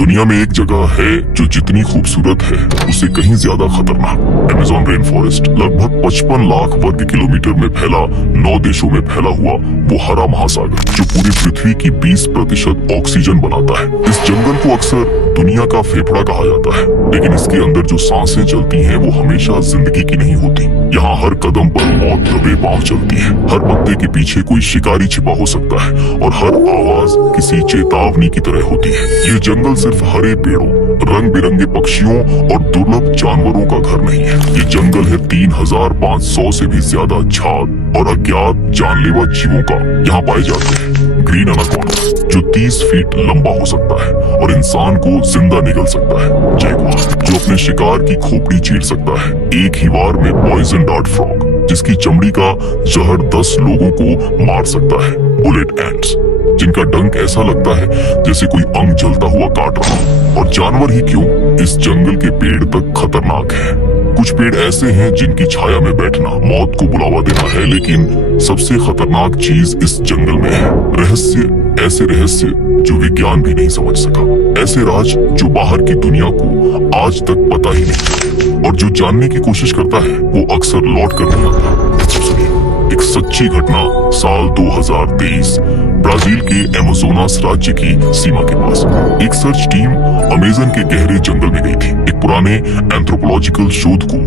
दुनिया में एक जगह है जो जितनी खूबसूरत है उससे कहीं ज्यादा खतरनाक। अमेज़न रेन फॉरेस्ट लगभग 55 लाख वर्ग किलोमीटर में फैला 9 देशों में फैला हुआ वो हरा महासागर जो पूरी पृथ्वी की 20% ऑक्सीजन बनाता है। इस जंगल को अक्सर दुनिया का फेफड़ा कहा जाता है, लेकिन इसके अंदर जो सांसें चलती हैं वो हमेशा जिंदगी की नहीं होती। यहाँ हर कदम पर मौत दबे पांव चलती है। हर पत्ते के पीछे कोई शिकारी छिपा हो सकता है और हर आवाज किसी चेतावनी की तरह होती है। ये जंगल सिर्फ हरे पेड़ों, रंग बिरंगे पक्षियों और दुर्लभ जानवरों का घर नहीं है। ये जंगल है 3500 से भी ज्यादा झाग और अज्ञात जानलेवा जीवों का यहाँ पाए जाते हैं। ग्रीन एनाकोंडा जो 30 फीट लंबा हो सकता है और इंसान को जिंदा निगल सकता है। जैगुआर जो अपने शिकार की खोपड़ी चीर सकता है। एक ही वार में पॉइजन डार्ट फ्रॉग जिसकी चमड़ी का जहर 10 लोगों को मार सकता है। बुलेट एंट्स जिनका डंक ऐसा लगता है जैसे कोई अंग जलता हुआ काट रहा। और जानवर ही क्यों, इस जंगल के पेड़ तक खतरनाक है। कुछ पेड़ ऐसे हैं जिनकी छाया में बैठना मौत को बुलावा देना है, लेकिन सबसे खतरनाक चीज इस जंगल में है रहस्य। ऐसे रहस्य जो विज्ञान भी नहीं समझ सका, ऐसे राज जो बाहर की दुनिया को आज तक पता ही नहीं, और जो जानने की कोशिश करता है वो अक्सर लौट कर नहीं आता। सुनिए एक सच्ची घटना साल 2023 ब्राजील के अमेज़ोनास राज्य की सीमा के पास। एक सर्च टीम अमेज़न के गहरे जंगल में गई थी एक पुराने एंथ्रोपोलॉजिकल शोध को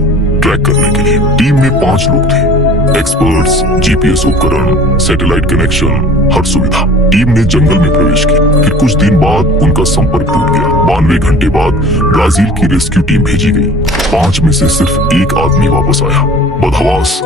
ट्रैक करने के लिए। टीम में 5 लोग थे, एक्सपर्ट्स, जीपीएस उपकरण, सैटेलाइट कनेक्शन, हर सुविधा। टीम ने जंगल में प्रवेश किया। फिर कुछ दिन बाद उनका संपर्क टूट गया। 92 घंटे बाद ब्राजील की रेस्क्यू टीम भेजी गई। 5 में से सिर्फ एक आदमी वापस आया। बदहवास,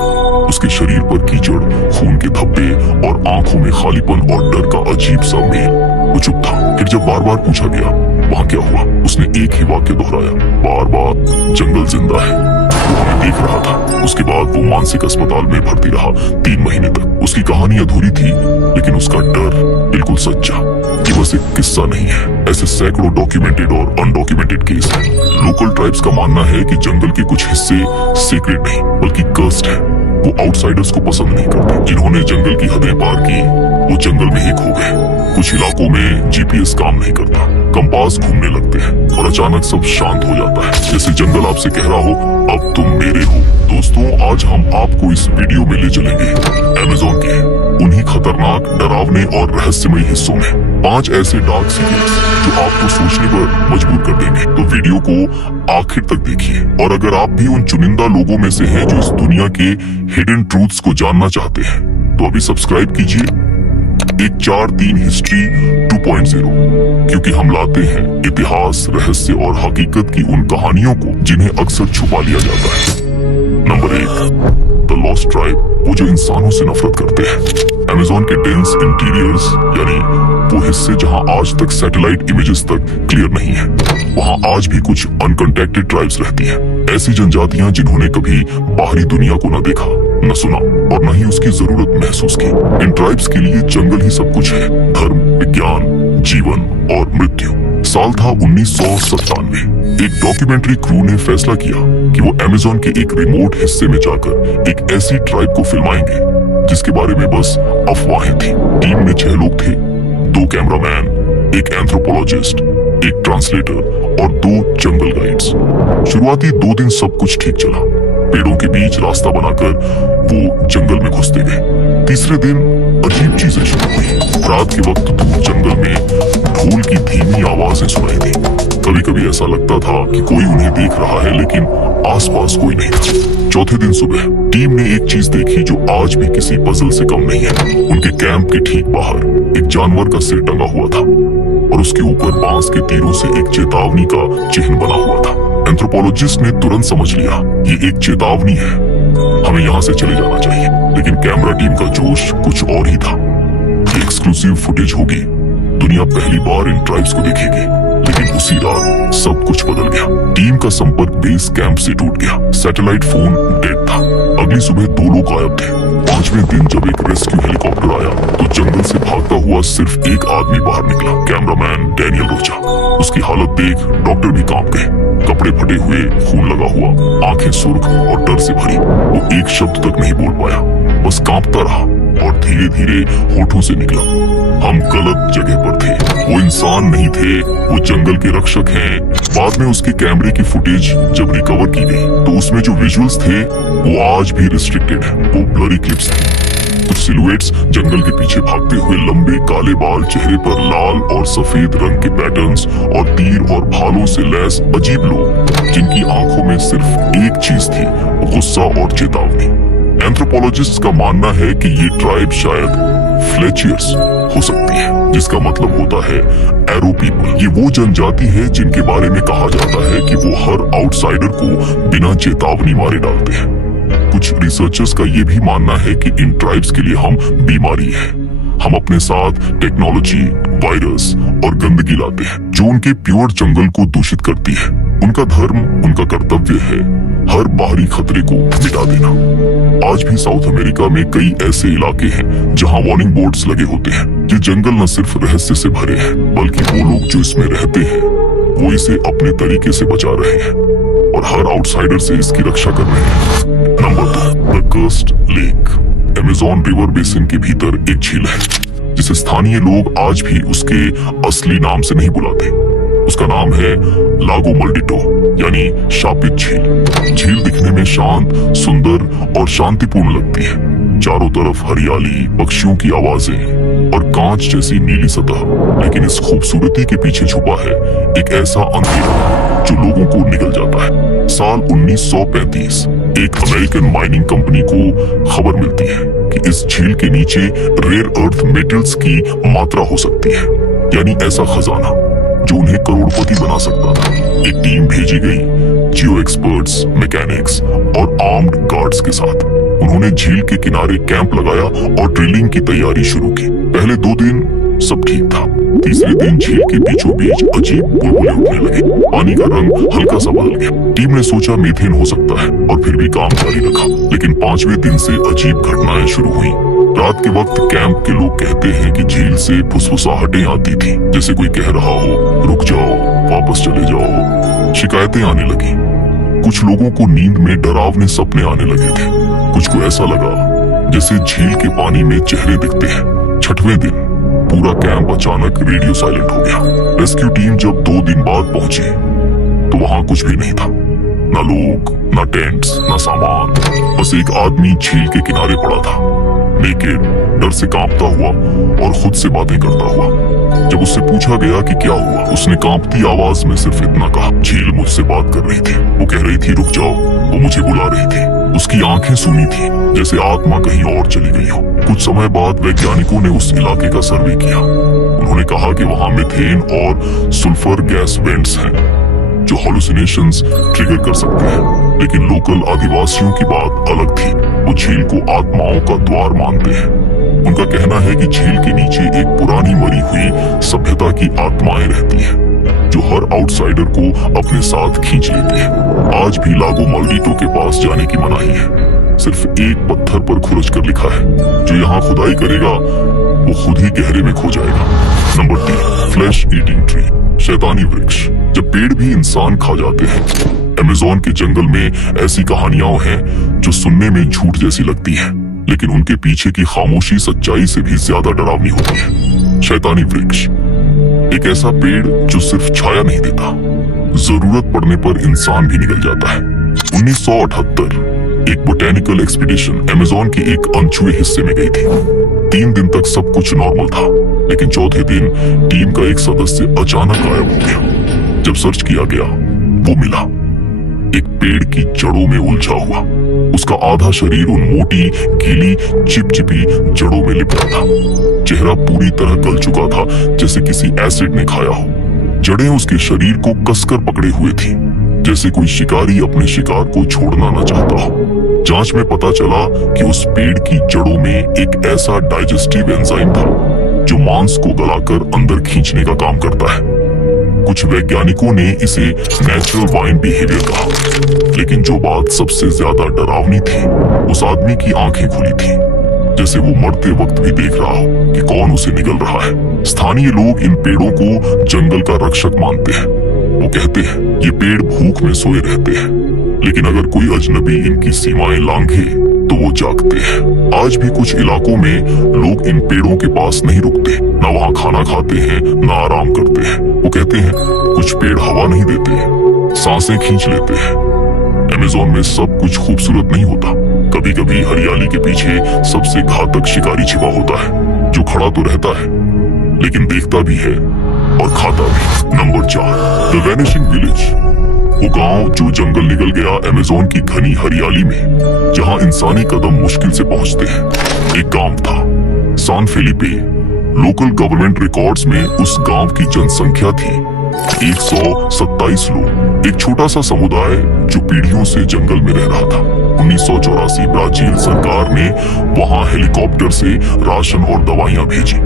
उसके शरीर पर कीचड़, खून के धब्बे और आंखों में खालीपन और डर का अजीब सा मेल। वो चुप था। फिर जब बार बार पूछा गया वहाँ क्या हुआ, उसने एक ही वाक्य दोहराया, बार बार जंगल जिंदा है, वो हमें देख रहा था। उसके बाद वो मानसिक अस्पताल में भर्ती रहा 3 महीने तक। उसकी कहानी अधूरी थी, लेकिन उसका डर बिल्कुल सच्चा। ये बस एक किस्सा नहीं है, ऐसे सैकड़ों डॉक्यूमेंटेड और अनडॉक्यूमेंटेड केस हैं। लोकल ट्राइब्स का मानना है कि जंगल के कुछ हिस्से सीक्रेट नहीं बल्कि कर्स्ड है। वो आउटसाइडर्स को पसंद नहीं करते। जिन्होंने जंगल की हदें पार की वो जंगल में ही खो गए। कुछ इलाकों में जीपीएस काम नहीं करता, कंपास घूमने लगते हैं और अचानक सब शांत हो जाता है, जैसे जंगल आपसे कह रहा हो अब तुम मेरे हो। दोस्तों, आज हम आपको इस वीडियो में ले चलेंगे अमेज़न के उन्हीं खतरनाक, डरावने और रहस्यमय हिस्सों में। 5 ऐसे डार्क सीक्रेट्स जो आपको सोचने पर मजबूर कर देंगे। तो वीडियो को आखिर तक देखिए। और अगर आप भी उन चुनिंदा लोगों में से हैं जो इस दुनिया के हिडन ट्रूथ्स को जानना चाहते हैं, तो अभी सब्सक्राइब कीजिए एक 4-3 हिस्ट्री 2.0, क्योंकि हम लाते हैं इतिहास, रहस्य और हकीकत की उन कहानियों को जिन्हें अक्सर छुपा लिया जाता है। नंबर 1, द लॉस्ट ट्राइब, वो जो इंसानों से नफरत करते हैं। अमेज़न के डेंस इंटीरियर्स यानी वो हिस्से जहां आज तक सैटेलाइट इमेजेस तक क्लियर नहीं है, वहां आज भी कुछ अनकॉन्टैक्टेड ट्राइब्स रहती हैं। ऐसी जनजातियां जिन्होंने कभी बाहरी दुनिया को न देखा, न सुना और न ही उसकी जरूरत महसूस की। इन ट्राइब्स के लिए जंगल ही सब कुछ है, धर्म, विज्ञान, जीवन और मृत्यु। साल था 1997। एक डॉक्यूमेंट्री क्रू ने फैसला किया कि वो अमेज़न के एक रिमोट हिस्से में जाकर एक ऐसी ट्राइब को फिल्माएंगे जिसके बारे में बस अफवाहें थी। टीम में 6 लोग थे, 2 कैमरामैन, एक एंथ्रोपोलॉजिस्ट, एक ट्रांसलेटर और 2 जंगल गाइड्स। शुरुआती 2 दिन सब कुछ ठीक चला। पेड़ों के बीच रास्ता बनाकर वो जंगल में घुसते गए। तीसरे दिन अजीब चीजें शुरू हुई। रात के वक्त दूर जंगल में ढोल की धीमी आवाजें सुनाई दी। कभी कभी ऐसा लगता था कि कोई उन्हें देख रहा है, लेकिन आसपास कोई नहीं था। चौथे दिन सुबह टीम ने एक चीज देखी जो आज भी किसी पजल से कम नहीं है। उनके कैंप के ठीक बाहर एक जानवर का सिर टंगा हुआ था और उसके ऊपर बांस के तीरों से एक चेतावनी का चिन्ह बना हुआ था। एंथ्रोपोलॉजिस्ट ने तुरंत समझ लिया ये एक चेतावनी है, हमें यहाँ से चले जाना चाहिए। लेकिन कैमरा टीम का जोश कुछ और ही था। ये एक्सक्लूसिव फुटेज होगी, दुनिया पहली बार इन ट्राइब्स को देखेगी। लेकिन उसी रात सब कुछ बदल गया। टीम का संपर्क बेस कैंप से टूट गया। सैटेलाइट फोन डेड था। अगली सुबह 2 लोग गायब थे। 5वें दिन जब एक रेस्क्यू हेलीकॉप्टर आया तो जंगल से भागता हुआ सिर्फ एक आदमी बाहर निकला, कैमरामैन डैनियल रोजा। उसकी हालत देख डॉक्टर भी कांप गए। कपड़े फटे हुए, खून लगा हुआ, आंखें सुर्ख और डर से भरी। वो एक शब्द तक नहीं बोल पाया, बस कांपता रहा। और धीरे धीरे होठों से निकला, हम गलत जगह पर थे। वो इंसान नहीं थे, वो जंगल के रक्षक हैं। बाद में उसके कैमरे की फुटेज जब रिकवर की गई तो उसमें जो विजुअल्स थे वो आज भी रिस्ट्रिक्टेड है। वो ब्लरी क्लिप्स थे, कुछ सिलुएट्स जंगल के पीछे भागते हुए, लंबे काले बाल, चेहरे पर लाल और सफेद रंग के पैटर्न्स और तीर और भालों से लैस अजीब लोग जिनकी आंखों में सिर्फ एक चीज थी, गुस्सा और चेतावनी। एंथ्रोपोलॉजिस्ट का मानना है कि ये ट्राइब शायद फ्लेचियर्स हो सकती है, जिसका मतलब होता है एरो पीपल। ये वो जनजाति है जिनके बारे में कहा जाता है कि वो हर आउटसाइडर को बिना चेतावनी मारे डालते हैं। कुछ रिसर्चर्स का ये भी मानना है कि इन ट्राइब्स के लिए हम बीमारी है। हम अपने साथ टेक्नोलॉजी, वायरस और गंदगी लाते हैं जो उनके प्योर जंगल को दूषित करती है। उनका धर्म, उनका कर्तव्य है हर बाहरी खतरे को मिटा देना। आज भी साउथ अमेरिका में कई ऐसे इलाके हैं जहां वार्निंग बोर्ड्स लगे होते हैं। ये जंगल न सिर्फ रहस्य से भरे हैं, बल्कि वो लोग जो इसमें रहते हैं वो इसे अपने तरीके से बचा रहे हैं और हर आउटसाइडर से इसकी रक्षा कर रहे हैं। Number 2, the cursed lake. Amazon river basin के भीतर एक झील है जिसे स्थानीय लोग आज भी उसके असली नाम से नहीं बुलाते। उसका नाम है लागो मल्डिटो, यानी शापित झील। झील दिखने में शांत, सुंदर और शांतिपूर्ण लगती है। चारों तरफ हरियाली, पक्षियों की आवाजें और कांच जैसी नीली सतह। लेकिन इस खूबसूरती के पीछे छुपा है एक ऐसा अंधेरा जो लोगों को निगल जाता है। साल 1935 एक अमेरिकन माइनिंग कंपनी को खबर मिलती है कि इस झील के नीचे रेयर अर्थ मेटल्स की मात्रा हो सकती है, यानी ऐसा खजाना जो उन्हें करोड़पति बना सकता था। एक टीम भेजी गई, जियो एक्सपर्ट्स, मैकेनिक्स और आर्म्ड गार्ड्स के साथ। उन्होंने झील के किनारे कैंप लगाया और ड्रिलिंग की तैयारी शुरू की। पहले 2 दिन सब ठीक था। तीसरे दिन झील के बीचों बीच अजीब बुलबुले उठने लगे। पानी का रंग हल्का सा बदल गया। टीम ने सोचा मीथेन हो सकता है और फिर भी काम जारी रखा। लेकिन 5वें दिन से अजीब घटनाएं शुरू हुई। रात के वक्त कैंप के लोग कहते हैं कि झील से फुसफुसाहटें आती थी, जैसे कोई कह रहा हो रुक जाओ, वापस चले जाओ। शिकायतें आने लगी। कुछ लोगों को नींद में डरावने सपने आने लगे थे। कुछ को ऐसा लगा जैसे झील के पानी में चेहरे दिखते हैं। 6वें दिन पूरा कैंप अचानक रेडियो साइलेंट हो गया। रेस्क्यू टीम जब 2 दिन बाद पहुंची तो वहां कुछ भी नहीं था, ना लोग, ना टेंट्स, ना सामान। बस एक आदमी झील के किनारे पड़ा था, नेकेड, डर से कांपता हुआ और खुद से बातें करता हुआ। जब उससे पूछा गया कि क्या हुआ, उसने कांपती आवाज में सिर्फ इतना कहा, झील मुझसे बात कर रही थी। वो कह रही थी रुक जाओ, वो मुझे बुला रही थी। उसकी आंखें सूनी थी, जैसे आत्मा कहीं और चली गई हो। कुछ समय बाद वैज्ञानिकों ने उस इलाके का सर्वे किया। उन्होंने कहा कि वहां मीथेन और सल्फर गैस वेंट्स हैं जो हॉलुसिनेशंस ट्रिगर कर सकते हैं। लेकिन लोकल आदिवासियों की बात अलग थी। वो झील को आत्माओं का द्वार मानते हैं। उनका कहना है कि झील के नीचे एक पुरानी मरी हुई सभ्यता की आत्माएं रहती हैं जो हर आउटसाइडर को अपने साथ खींच लेती है। आज भी लागो मल्डिटो के पास जाने की मनाही है। सिर्फ एक पत्थर पर खुरच कर लिखा है, जो यहाँ खुदाई करेगा वो खुद ही गहरे में खो जाएगा। नंबर 3, फ्लैश ईटिंग ट्री, शैतानी वृक्ष। जब पेड़ भी इंसान खा जाते हैं। अमेज़न के जंगल में ऐसी कहानियां हैं जो सुनने में झूठ जैसी लगती है, लेकिन उनके पीछे की खामोशी सच्चाई से भी ज्यादा डरावनी होती है। शैतानी वृक्ष एक ऐसा पेड़ जो सिर्फ छाया नहीं देता, जरूरत पड़ने पर इंसान भी निकल जाता है। 1978 एक बोटेनिकल एक्सपीडिशन अमेज़न के एक अनछुए हिस्से में गई थी। 3 दिन तक सब कुछ नॉर्मल था, लेकिन 4थे दिन टीम का एक सदस्य अचानक गायब हो गया। जब सर्च किया गया वो मिला एक पेड़ की जड़ों में उलझा हुआ। उसका आधा शरीर उन मोटी, गीली, चिपचिपी जड़ों में लिपटा था। चेहरा पूरी तरह गल चुका था, जैसे किसी एसिड ने खाया हो। जड़ें उसके शरीर को कसकर पकड़े हुए थी, जैसे कोई शिकारी अपने शिकार को छोड़ना न चाहता हो। जांच में पता चला कि उस पेड़ की जड़ों में एक ऐसा डाइजेस्टिव एंजाइम था जो मांस को गलाकर अंदर खींचने का काम करता है। कुछ वैज्ञानिकों ने इसे नेचुरल वाइन बिहेवियर कहा, लेकिन जो बात सबसे ज्यादा डरावनी थी, उस आदमी की आंखें खुली थी, जैसे वो मरते वक्त भी देख रहा हो कि कौन उसे निगल रहा है। स्थानीय लोग इन पेड़ों को जंगल का रक्षक मानते हैं। वो कहते हैं ये पेड़ भूख में सोए रहते हैं, लेकिन अगर कोई अजनबी इनकी सीमाएं लांघे तो वो जागते हैं। आज भी कुछ इलाकों में लोग इन पेड़ों के पास नहीं रुकते, ना वहाँ खाना खाते हैं ना आराम करते हैं। वो कहते हैं कुछ पेड़ हवा नहीं देते, सांसें खींच लेते हैं। अमेज़न में सब कुछ खूबसूरत नहीं होता। कभी कभी हरियाली के पीछे सबसे घातक शिकारी छिपा होता है, जो खड़ा तो रहता है लेकिन देखता भी है और खाता भी। Number 4, the vanishing village. वो गांव जो जंगल निकल गया अमेज़न की घनी हरियाली में, जहां इंसानी कदम मुश्किल से पहुंचते हैं। एक गांव था, सान फेलिपे। लोकल गवर्नमेंट रिकॉर्ड्स में उस गांव की जनसंख्या थी 127 लोग। एक छोटा सा समुदाय जो पीढ़ियों से जंगल में रह रहा था। 1984 ब्राजील सरकार ने वहां हेलीकॉप्टर से राशन और दवाइयां भेजी।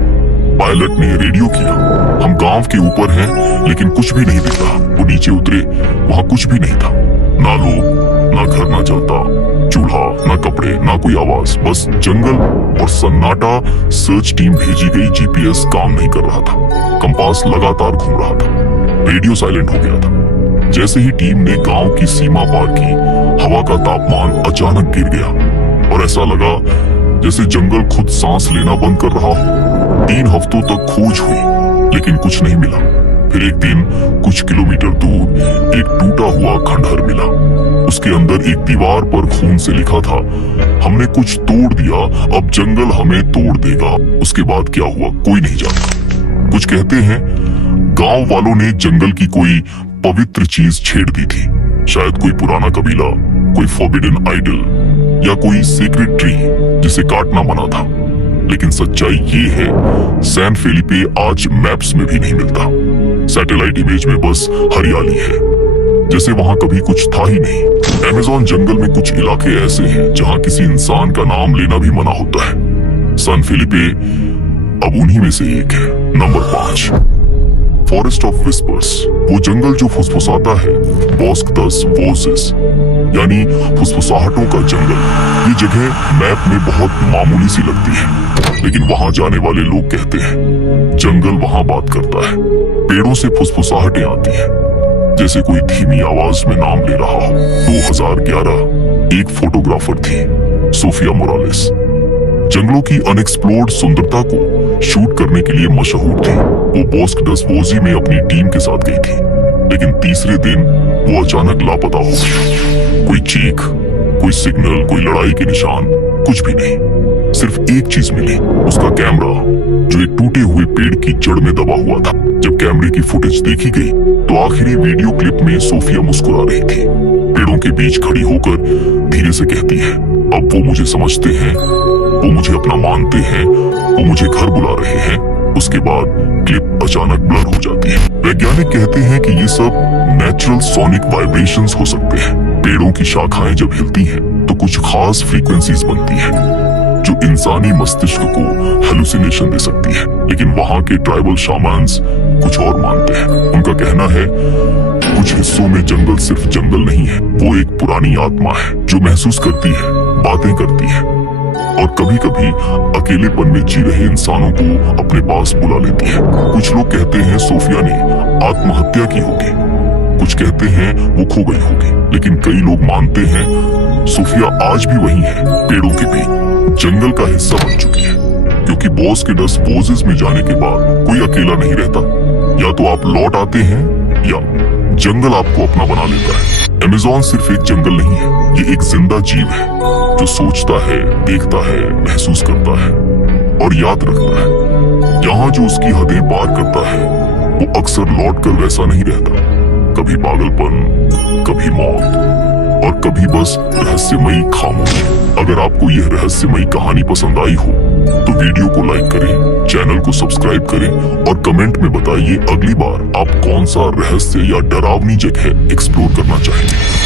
पायलट ने रेडियो किया, हम गांव के ऊपर हैं लेकिन कुछ भी नहीं दिख रहा। वो नीचे उतरे, वहां कुछ भी नहीं था, ना लोग, ना घर, ना जलता चूल्हा, ना कपड़े, ना कोई आवाज, बस जंगल और सन्नाटा। सर्च टीम भेजी गई, जीपीएस काम नहीं कर रहा था, कंपास लगातार घूम रहा था, रेडियो साइलेंट हो गया था। जैसे ही टीम ने गांव की सीमा पार की, हवा का तापमान अचानक गिर गया और ऐसा लगा जैसे जंगल खुद सांस लेना बंद कर रहा हो। 3 हफ्तों तक खोज हुई लेकिन कुछ नहीं मिला। फिर एक दिन कुछ किलोमीटर दूर एक टूटा हुआ खंडहर मिला। उसके अंदर एक दीवार पर खून से लिखा था, हमने कुछ तोड़ दिया, अब जंगल हमें तोड़ देगा। उसके बाद क्या हुआ कोई नहीं जानता। कुछ कहते हैं गांव वालों ने जंगल की कोई पवित्र चीज छेड़ दी थी, शायद कोई पुराना कबीला, कोई फॉरबिडन आइडल या कोई सीक्रेट ट्री जिसे काटना मना था। लेकिन सच्चाई ये है, सैन फेलिपे आज मैप्स में भी नहीं मिलता। सैटेलाइट इमेज में बस हरियाली है, जैसे वहां कभी कुछ था ही नहीं। अमेज़न जंगल में कुछ इलाके ऐसे हैं जहां किसी इंसान का नाम लेना भी मना होता है। सैन फेलिपे अब उन्हीं में से एक है। Number 5, forest of whispers. वो जंगल जो फुसफुसाता है, बॉस्क दस वोसेस, यानी फुसफुसाहटों का जंगल। ये जगह मैप में बहुत मामूली सी लगती है, लेकिन वहां जाने वाले लोग कहते हैं जंगल वहां बात करता है। पेड़ों से फुसफुसाहटें आती हैं, जैसे कोई धीमी आवाज में नाम ले रहा हो। 2011 एक फोटोग्राफर थी, सोफिया मोरालेस, जंगलों की अनएक्सप्लोर्ड सुंदरता को शूट करने के लिए मशहूर थी। वो बॉस्क डस वोजी में अपनी टीम के साथ गई थी, लेकिन तीसरे दिन वो अचानक लापता हो गई। कोई चीख, कोई सिग्नल, कोई लड़ाई के निशान, कुछ भी नहीं। सिर्फ एक चीज मिली, उसका कैमरा जो एक टूटे हुए पेड़ की जड़ में दबा हुआ था। जब कैमरे की फुटेज देखी गई तो आखिरी वीडियो क्लिप में सोफिया मुस्कुरा रही थी, पेड़ों के बीच खड़ी होकर धीरे से कहती है, अब वो मुझे समझते हैं, वो मुझे अपना मानते हैं, वो मुझे घर बुला रहे हैं। उसके बाद क्लिप अचानक ब्लर हो जाती है। वैज्ञानिक कहते हैं कि ये सब नेचुरल सोनिक वाइब्रेशंस हो सकते हैं। पेड़ों की शाखाएं जब हिलती हैं तो कुछ खास फ्रीक्वेंसीज बनती हैं जो इंसानी मस्तिष्क को हेलुसिनेशन दे सकती है। लेकिन वहां के ट्राइबल शामान्स कुछ और मानते हैं। उनका कहना है कुछ हिस्सों में जंगल सिर्फ जंगल नहीं है, वो एक पुरानी आत्मा है जो महसूस करती है, बातें करती है और कभी कभी अकेलेपन में जी रहे इंसानों को अपने पास बुला लेती है। कुछ लोग कहते हैं सोफिया ने आत्महत्या की होगी, कुछ कहते हैं वो खो गई होगी, लेकिन कई लोग मानते हैं सोफिया आज भी वही है, पेड़ों के बीच जंगल का हिस्सा बन चुकी है। क्योंकि बॉस के डस वोसेस में जाने के बाद कोई अकेला नहीं रहता, या तो आप लौट आते हैं या जंगल आपको अपना बना लेता है। अमेज़न सिर्फ एक जंगल नहीं है, ये एक जिंदा जीव है जो सोचता है, देखता है, महसूस करता है और याद रखता है। यहाँ जो उसकी हदें पार करता है वो अक्सर लौट कर वैसा नहीं रहता। कभी पागलपन, कभी मौत और कभी बस रहस्यमयी खामोशी। अगर आपको यह रहस्यमयी कहानी पसंद आई हो तो वीडियो को लाइक करें, चैनल को सब्सक्राइब करें और कमेंट में बताइए अगली बार आप कौन सा रहस्य या डरावनी जगह एक्सप्लोर करना चाहेंगे।